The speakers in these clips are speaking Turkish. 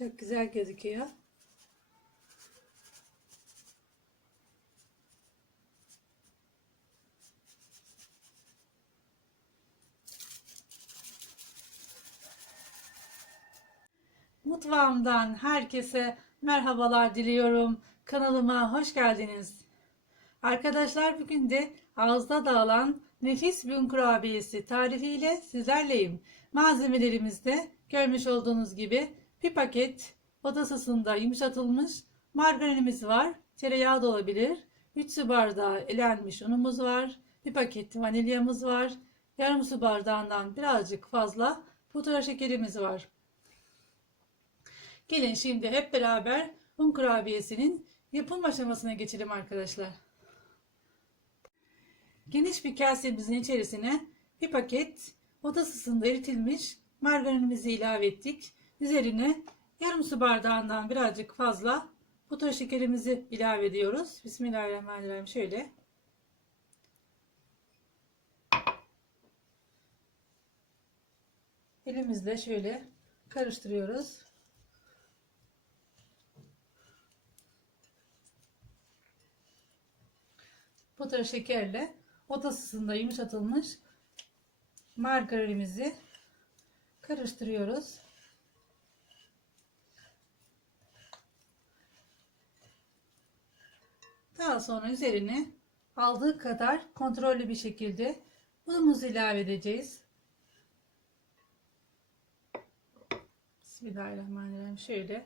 Çok güzel gözüküyor. Mutfağımdan herkese merhabalar diliyorum. Kanalıma hoş geldiniz. Arkadaşlar bugün de ağızda dağılan nefis bir un kurabiyesi tarifiyle sizlerleyim. Malzemelerimizde görmüş olduğunuz gibi bir paket oda ısısında yumuşatılmış margarinimiz var. Tereyağı da olabilir. 3 su bardağı elenmiş unumuz var. Bir paket vanilyamız var. Yarım su bardağından birazcık fazla pudra şekerimiz var. Gelin şimdi hep beraber un kurabiyesinin yapım aşamasına geçelim arkadaşlar. Geniş bir kasemizin içerisine bir paket oda ısısında eritilmiş margarinimizi ilave ettik. Üzerine yarım su bardağından birazcık fazla pudra şekerimizi ilave ediyoruz. Bismillahirrahmanirrahim. Şöyle. Elimizle şöyle karıştırıyoruz. pudra şekerle oda ısısında yumuşatılmış margarinimizi karıştırıyoruz. Daha sonra üzerine aldığı kadar kontrollü bir şekilde unumuzu ilave edeceğiz. Bismillahirrahmanirrahim. Şöyle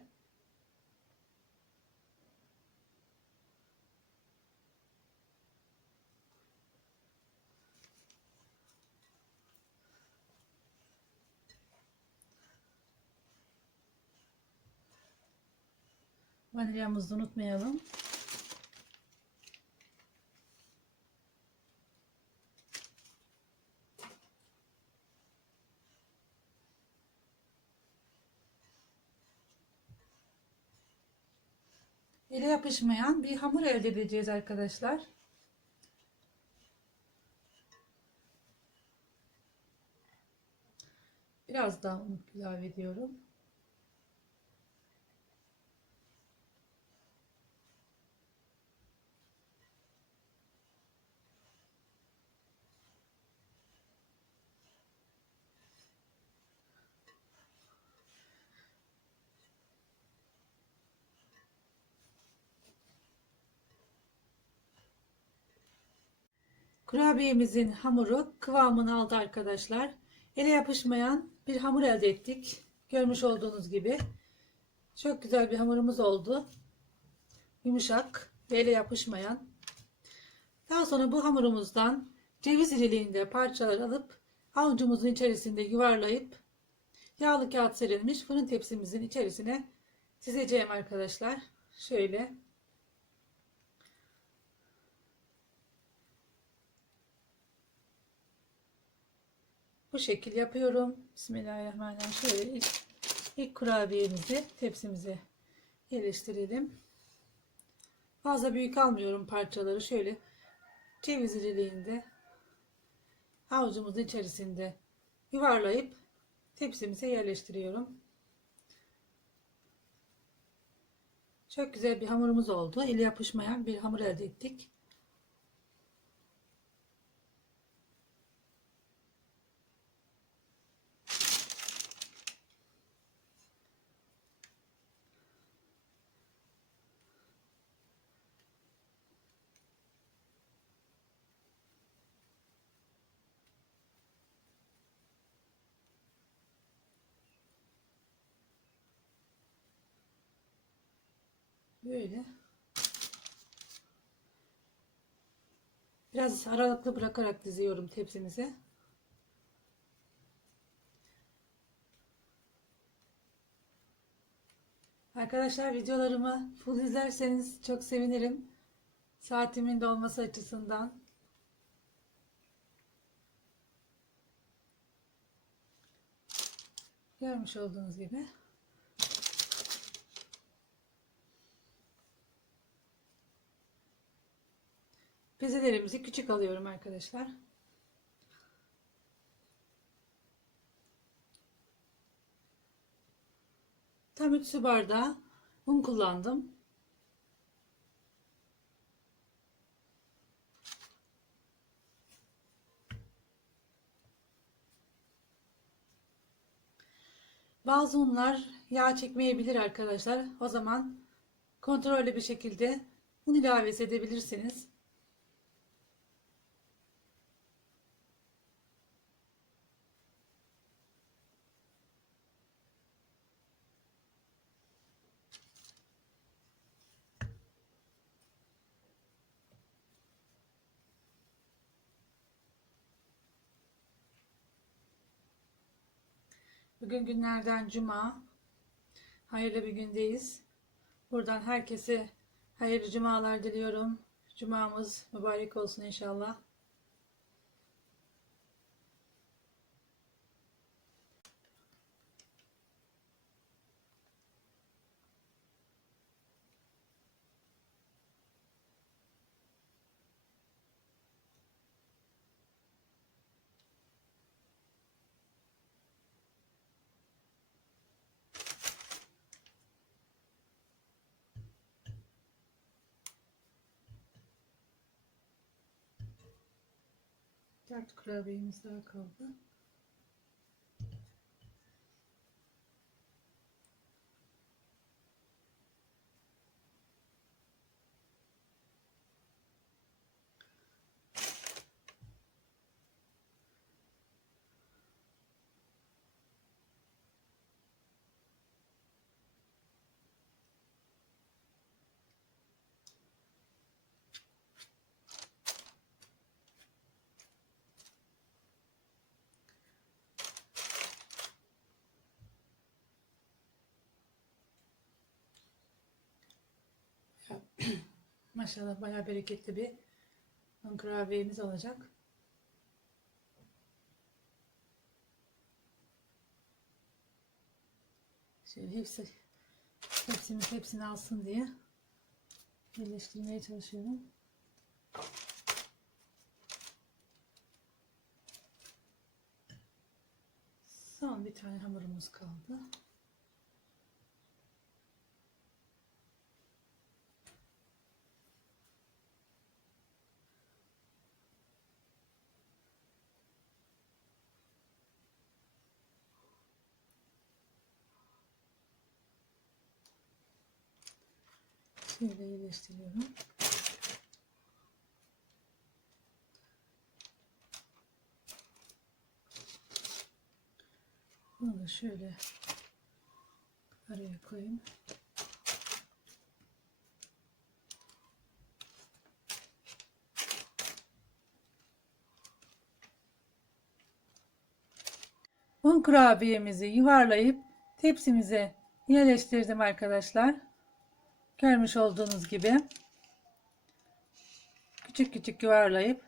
Vanilyamızı unutmayalım. Ele yapışmayan bir hamur elde edeceğiz arkadaşlar. Biraz daha un ilave ediyorum. Kurabiyemizin hamuru kıvamını aldı arkadaşlar. Ele yapışmayan bir hamur elde ettik. Görmüş olduğunuz gibi. Çok güzel bir hamurumuz oldu. Yumuşak ve ele yapışmayan. Daha sonra bu hamurumuzdan ceviz iriliğinde parçalar alıp avucumuzun içerisinde yuvarlayıp yağlı kağıt serilmiş fırın tepsimizin içerisine dizeceğim arkadaşlar. Şöyle Bu şekil yapıyorum. Bismillahirrahmanirrahim. Şöyle ilk, ilk kurabiyemizi tepsimize yerleştirelim. Fazla büyük almıyorum parçaları. Şöyle ceviz iriliğinde avucumuzun içerisinde yuvarlayıp tepsimize yerleştiriyorum. Çok güzel bir hamurumuz oldu. Eli yapışmayan bir hamur elde ettik. Böyle. Biraz aralıklı bırakarak diziyorum tepsimize. Arkadaşlar videolarımı full izlerseniz çok sevinirim. Saatimin dolması açısından. Görmüş olduğunuz gibi. Bezelerimizi küçük alıyorum arkadaşlar. tam 3 su bardağı un kullandım. Bazı unlar yağ çekmeyebilir arkadaşlar. O zaman kontrollü bir şekilde un ilavesi edebilirsiniz. Bugün günlerden cuma. Hayırlı bir gündeyiz. Buradan herkese hayırlı cumalar diliyorum. Cumamız mübarek olsun inşallah. Dört kurabiyemiz daha kaldı. Maşallah bayağı bereketli bir un kurabiyemiz olacak. Şöyle hepsi hepsini hepsini alsın diye birleştirmeye çalışıyorum. Son bir tane hamurumuz kaldı. Şöyle yerleştiriyorum. Bunu da şöyle araya koyayım. Un kurabiyemizi yuvarlayıp tepsimize yerleştirdim arkadaşlar. Görmüş olduğunuz gibi küçük küçük yuvarlayıp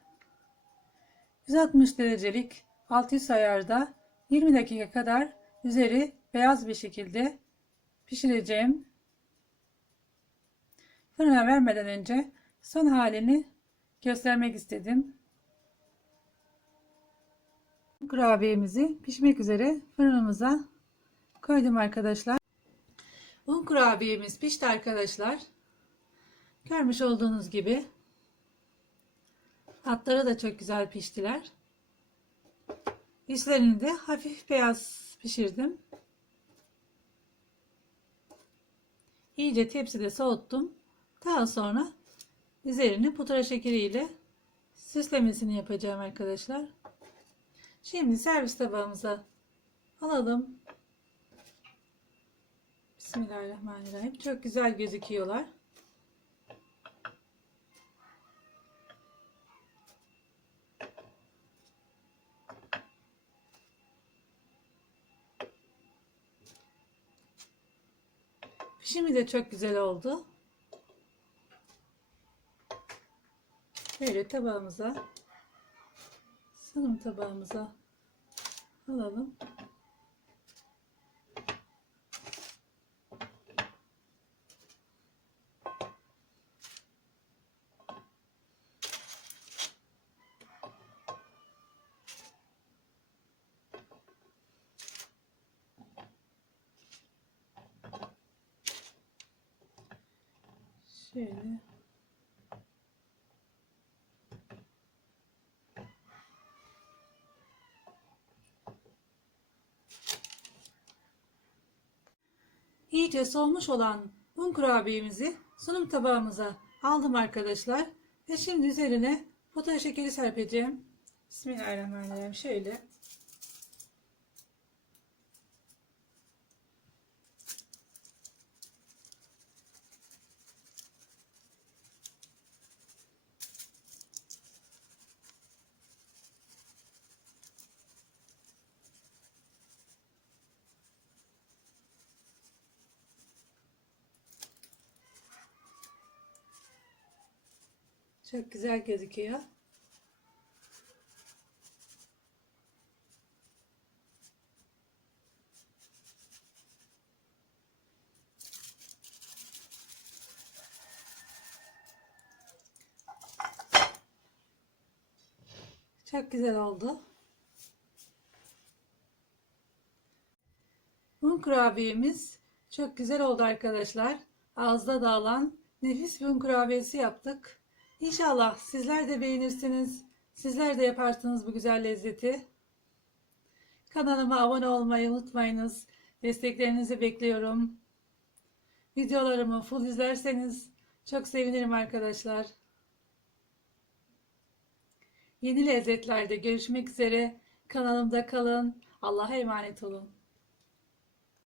160 derecelik 600 ayarda 20 dakika kadar üzeri beyaz bir şekilde pişireceğim. Fırına vermeden önce son halini göstermek istedim. Kurabiyemizi pişmek üzere fırınımıza koydum arkadaşlar. Un kurabiyemiz pişti arkadaşlar. Görmüş olduğunuz gibi. Hatları da çok güzel piştiler. Üstlerini de hafif beyaz pişirdim. İyice tepside soğuttum. Daha sonra üzerini pudra şekeriyle süslemesini yapacağım arkadaşlar. Şimdi servis tabağımıza alalım. Bismillahirrahmanirrahim. Çok güzel gözüküyorlar. Pişimi de çok güzel oldu. Böyle tabağımıza sunum tabağımıza alalım. Şöyle. İyice soğumuş olan un kurabiyemizi sunum tabağımıza aldım arkadaşlar. Ve şimdi üzerine pudra şekeri serpeceğim. Bismillahirrahmanirrahim. Şöyle. Çok güzel gözüküyor. Çok güzel oldu. Un kurabiyemiz çok güzel oldu arkadaşlar. Ağızda dağılan nefis bir un kurabiyesi yaptık. İnşallah sizler de beğenirsiniz. Sizler de yaparsınız bu güzel lezzeti. Kanalıma abone olmayı unutmayınız. Desteklerinizi bekliyorum. Videolarımı full izlerseniz çok sevinirim arkadaşlar. Yeni lezzetlerde görüşmek üzere. Kanalımda kalın. Allah'a emanet olun.